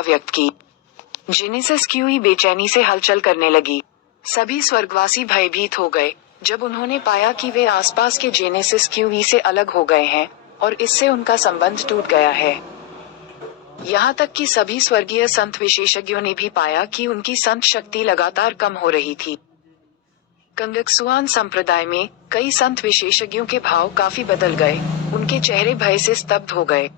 व्यक्त की। Genesis QE बेचैनी से हलचल करने लगी। सभी स्वर्गवासी भयभीत हो गए जब उन्होंने पाया कि वे आसपास के जेनेसिस क्यूई से अलग हो गए हैं और इससे उनका संबंध टूट गया है। यहाँ तक कि सभी स्वर्गीय संत विशेषज्ञों ने भी पाया कि उनकी संत शक्ति लगातार कम हो रही थी। कंगक्सुआन संप्रदाय में कई संत विशेषज्ञों के भाव काफी बदल गए, उनके चेहरे भय से स्तब्ध हो गए।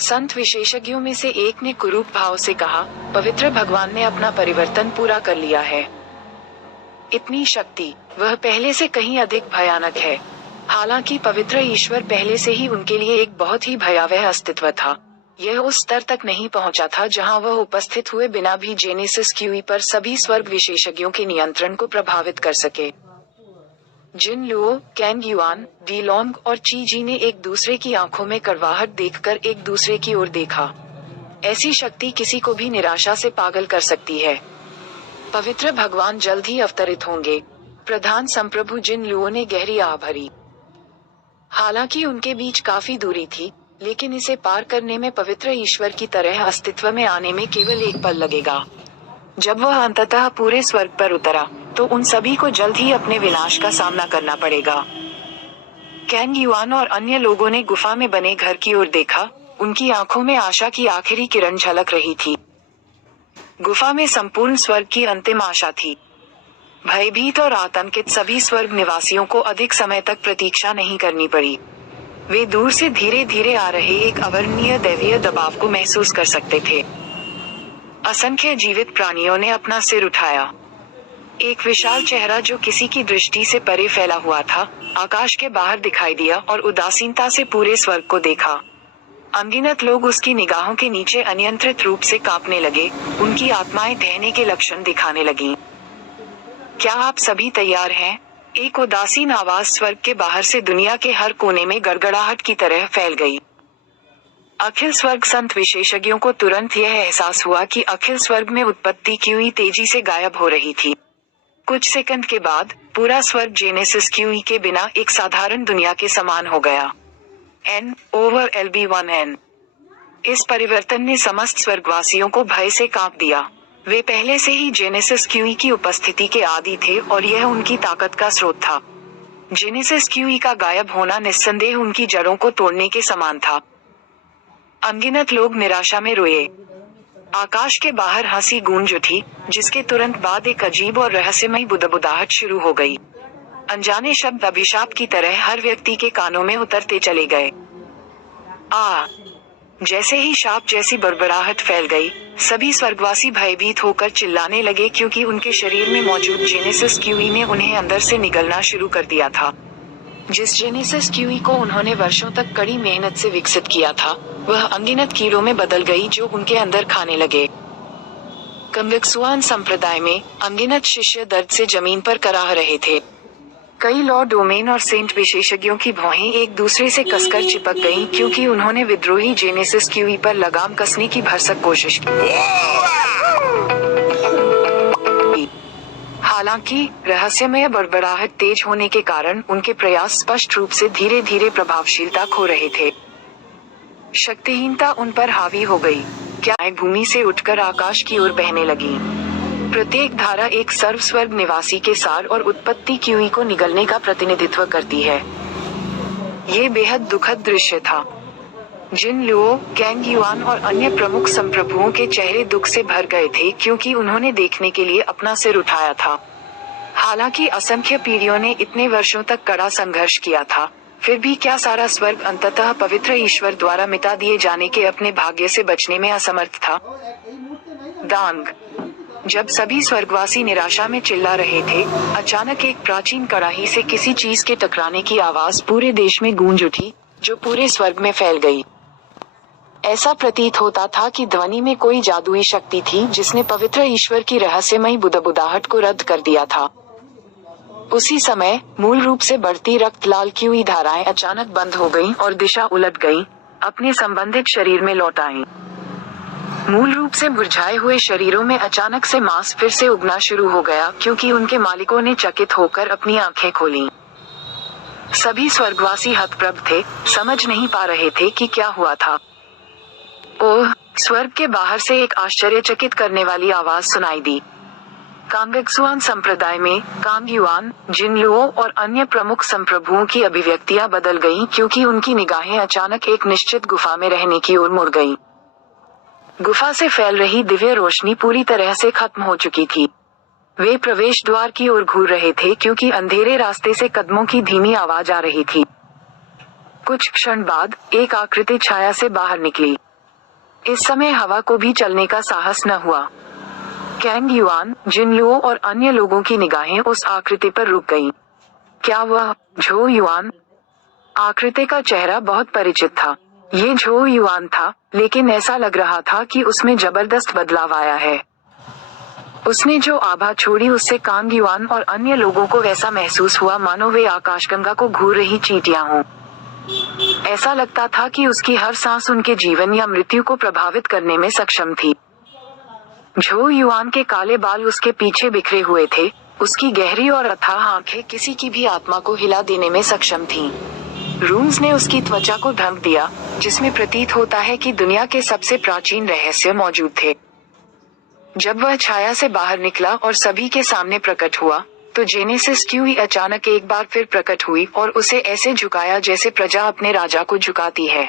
संत विशेषज्ञों में से एक ने कुरूप भाव से कहा, पवित्र भगवान ने अपना परिवर्तन पूरा कर लिया है। इतनी शक्ति, वह पहले से कहीं अधिक भयानक है। हालांकि पवित्र ईश्वर पहले से ही उनके लिए एक बहुत ही भयावह अस्तित्व था, यह उस स्तर तक नहीं पहुंचा था जहां वह उपस्थित हुए बिना भी जेनेसिस क्यूई पर सभी स्वर्ग विशेषज्ञों के नियंत्रण को प्रभावित कर सके। जिन लुओ, कैंग युआन, डी लोंग और ची जी ने एक दूसरे की आंखों में कड़वाहट देखकर एक दूसरे की ओर देखा। ऐसी शक्ति किसी को भी निराशा से पागल कर सकती है। पवित्र भगवान जल्द ही अवतरित होंगे, प्रधान संप्रभु जिन लुओ ने गहरी आह भरी। हालांकि उनके बीच काफी दूरी थी, लेकिन इसे पार करने में पवित्र ईश्वर की तरह अस्तित्व में आने में केवल एक पल लगेगा। जब वह अंततः पूरे स्वर्ग पर उतरा, तो उन सभी को जल्द ही अपने विनाश का सामना करना पड़ेगा। कैंग युआन और अन्य लोगों ने गुफा में बने घर की ओर देखा, उनकी आंखों में आशा की आखिरी किरण झलक रही थी। गुफा में संपूर्ण स्वर्ग की अंतिम आशा थी। भयभीत और आतंकित सभी स्वर्ग निवासियों को अधिक समय तक प्रतीक्षा नहीं करनी पड़ी। वे दूर से धीरे धीरे आ रहे एक अवर्णनीय दैवीय दबाव को महसूस कर सकते थे। असंख्य जीवित प्राणियों ने अपना सिर उठाया। एक विशाल चेहरा जो किसी की दृष्टि से परे फैला हुआ था, आकाश के बाहर दिखाई दिया और उदासीनता से पूरे स्वर्ग को देखा। अनगिनत लोग उसकी निगाहों के नीचे अनियंत्रित रूप से कांपने लगे, उनकी आत्माएं ढहने के लक्षण दिखाने लगीं। क्या आप सभी तैयार हैं? एक उदासीन आवाज स्वर्ग के बाहर से दुनिया के हर कोने में गड़गड़ाहट की तरह फैल गई। अखिल स्वर्ग संत विशेषज्ञों को तुरंत यह एहसास हुआ कि अखिल स्वर्ग में उत्पत्ति क्यूई तेजी से गायब हो रही थी। कुछ सेकंड के बाद पूरा स्वर्ग जेनेसिस क्यूई के बिना एक साधारण दुनिया के समान हो गया। N/LB1N। इस परिवर्तन ने समस्त स्वर्गवासियों को भय से कांप दिया। वे पहले से ही जेनेसिस क्यूई की उपस्थिति के आदी थे और यह उनकी ताकत का स्रोत था। जेनेसिस क्यूई का गायब होना निस्संदेह उनकी जड़ों को तोड़ने के समान था। अनगिनत लोग निराशा में रोए। आकाश के बाहर हंसी गूंज उठी, जिसके तुरंत बाद एक अजीब और रहस्यमयी बुदबुदाहट शुरू हो गई। अनजाने शब्द अभिशाप की तरह हर व्यक्ति के कानों में उतरते चले गए। जैसे ही शाप जैसी बड़बड़ाहट फैल गई, सभी स्वर्गवासी भयभीत होकर चिल्लाने लगे क्योंकि उनके शरीर में मौजूद जेनेसिस क्यूई ने उन्हें अंदर से निगलना शुरू कर दिया था। जिस जेनेसिस क्यूई को उन्होंने वर्षों तक कड़ी मेहनत से विकसित किया था, वह अनगिनत कीड़ों में बदल गई जो उनके अंदर खाने लगे। कंगक्सुआन संप्रदाय में अनगिनत शिष्य दर्द से जमीन पर कराह रहे थे। कई लॉ डोमेन और सेंट विशेषज्ञों की भौहें एक दूसरे से कसकर चिपक गईं क्योंकि उन्होंने विद्रोही जेनेसिस क्यूई पर लगाम कसने की भरसक कोशिश की। हालांकि रहस्यमय बड़बड़ाहट तेज होने के कारण उनके प्रयास स्पष्ट रूप से धीरे धीरे प्रभावशीलता खो रहे थे। शक्तिहीनता उन पर हावी हो गई। क्या भूमि से उठकर आकाश की ओर बहने लगी। प्रत्येक धारा एक सर्वस्वर्ग निवासी के सार और उत्पत्ति क्यूई को निगलने का प्रतिनिधित्व करती है। ये बेहद दुखद दृश्य था। जिन लुओ, कैंग युआन और अन्य प्रमुख संप्रभुओं के चेहरे दुख से भर गए थे क्योंकि उन्होंने देखने के लिए अपना सिर उठाया था। हालांकि असंख्य पीढ़ियों ने इतने वर्षों तक कड़ा संघर्ष किया था, फिर भी क्या सारा स्वर्ग अंततः पवित्र ईश्वर द्वारा मिटा दिए जाने के अपने भाग्य से बचने में असमर्थ था। दांग। जब सभी स्वर्गवासी निराशा में चिल्ला रहे थे, अचानक एक प्राचीन कड़ाही से किसी चीज के टकराने की आवाज पूरे देश में गूंज उठी, जो पूरे स्वर्ग में फैल गई। ऐसा प्रतीत होता था कि ध्वनि में कोई जादुई शक्ति थी जिसने पवित्र ईश्वर की रहस्यमयी बुदबुदाहट को रद्द कर दिया था। उसी समय मूल रूप से बढ़ती रक्त लाल क्यूई धाराएं अचानक बंद हो गईं और दिशा उलट गईं, अपने संबंधित शरीर में लौट आईं। मूल रूप से मुरझाए हुए शरीरों में अचानक से मांस फिर से उगना शुरू हो गया क्योंकि उनके मालिकों ने चकित होकर अपनी आंखें खोलीं। सभी स्वर्गवासी हतप्रभ थे, समझ नहीं पा रहे थे कि क्या हुआ था। ओह, स्वर्ग के बाहर से एक आश्चर्यचकित करने वाली आवाज सुनाई दी। कांगक्सुआन संप्रदाय में कांग युआन, जिनलुओ और अन्य प्रमुख संप्रभुओं की अभिव्यक्तियां बदल गईं क्योंकि उनकी निगाहें अचानक एक निश्चित गुफा में रहने की ओर मुड़ गईं। गुफा से फैल रही दिव्य रोशनी पूरी तरह से खत्म हो चुकी थी। वे प्रवेश द्वार की ओर घूर रहे थे क्योंकि अंधेरे रास्ते से कदमों की धीमी आवाज आ रही थी। कुछ क्षण बाद एक आकृति छाया से बाहर निकली। इस समय हवा को भी चलने का साहस न हुआ। कैंग युआन, जिनलुओ और अन्य लोगों की निगाहें उस आकृति पर रुक गईं। क्या वह झो युआन? आकृति का चेहरा बहुत परिचित था। ये झो युआन था, लेकिन ऐसा लग रहा था कि उसमें जबरदस्त बदलाव आया है। उसने जो आभा छोड़ी उससे कांग युआन और अन्य लोगों को वैसा महसूस हुआ मानो वे आकाशगंगा को घूर रही चींटियां हों। ऐसा लगता था कि उसकी हर सांस उनके जीवन या मृत्यु को प्रभावित करने में सक्षम थी। झो युआन के काले बाल उसके पीछे बिखरे हुए थे। उसकी गहरी और अथाह आंखें किसी की भी आत्मा को हिला देने में सक्षम थीं। रूम्स ने उसकी त्वचा को ढक दिया, जिसमें प्रतीत होता है कि दुनिया के सबसे प्राचीन रहस्य मौजूद थे। जब वह छाया से बाहर निकला और सभी के सामने प्रकट हुआ, तो जेनेसिस क्यूई अचानक एक बार फिर प्रकट हुई और उसे ऐसे झुकाया जैसे प्रजा अपने राजा को झुकाती है।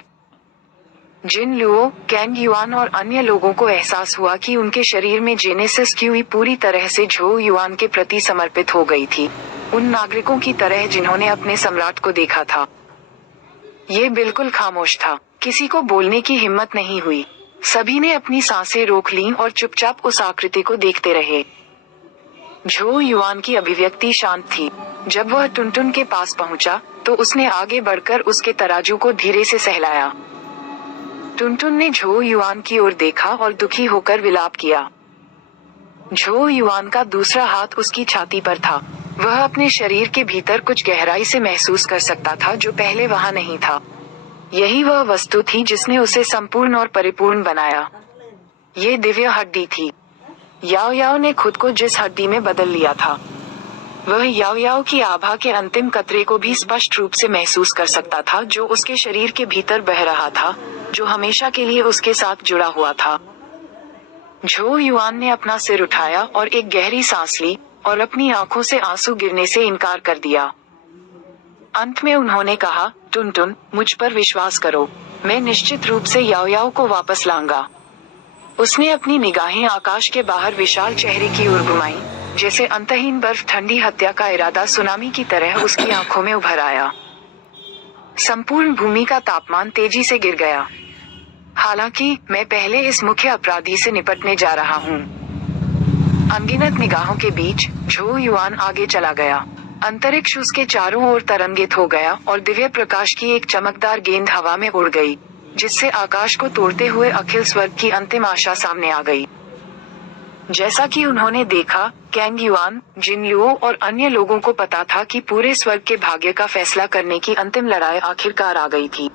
जिनलुओ, कैंग युआन और अन्य लोगों को एहसास हुआ कि उनके शरीर में जेनेसिस क्यूई पूरी तरह से झो युआन के प्रति समर्पित हो गई थी, उन नागरिकों की तरह जिन्होंने अपने सम्राट को देखा था। ये बिल्कुल खामोश था। किसी को बोलने की हिम्मत नहीं हुई। सभी ने अपनी सांसें रोक लीं और चुपचाप उस आकृति को देखते रहे। झो युआन की अभिव्यक्ति शांत थी। जब वह टुनटुन के पास पहुंचा, तो उसने आगे बढ़कर उसके तराजू को धीरे से सहलाया। टुनटुन ने झो युआन की ओर देखा और दुखी होकर विलाप किया। झो युआन का दूसरा हाथ उसकी छाती पर था। वह अपने शरीर के भीतर कुछ गहराई से महसूस कर सकता था जो पहले वहां नहीं था। यही वह वस्तु थी जिसने उसे संपूर्ण और परिपूर्ण बनाया। ये दिव्य हड्डी थी। याओ याओ ने खुद को जिस हड्डी में बदल लिया था, वह याओ याओ की आभा के अंतिम कतरे को भी स्पष्ट रूप से महसूस कर सकता था जो उसके शरीर के भीतर बह रहा था, जो हमेशा के लिए उसके साथ जुड़ा हुआ था। झो युआन ने अपना सिर उठाया और एक गहरी सांस ली और अपनी आंखों से आंसू गिरने से इनकार कर दिया। अंत में उन्होंने कहा, टुनटुन, मुझ पर विश्वास करो, मैं निश्चित रूप से याओ याओ को वापस लाऊंगा। उसने अपनी निगाहें आकाश के बाहर विशाल चेहरे की ओर घुमाई, जैसे अंतहीन बर्फ ठंडी हत्या का इरादा सुनामी की तरह उसकी आंखों में उभर आया। संपूर्ण भूमि का तापमान तेजी से गिर गया। हालांकि मैं पहले इस मुख्य अपराधी से निपटने जा रहा हूँ। अनगिनत निगाहों के बीच झो युआन आगे चला गया। अंतरिक्ष उसके चारों ओर तरंगित हो गया और दिव्य प्रकाश की एक चमकदार गेंद हवा में उड़ गई, जिससे आकाश को तोड़ते हुए अखिल स्वर्ग की अंतिम आशा सामने आ गई। जैसा कि उन्होंने देखा, कैंग युआन, जिनलुओ और अन्य लोगों को पता था कि पूरे स्वर्ग के भाग्य का फैसला करने की अंतिम लड़ाई आखिरकार आ गई थी।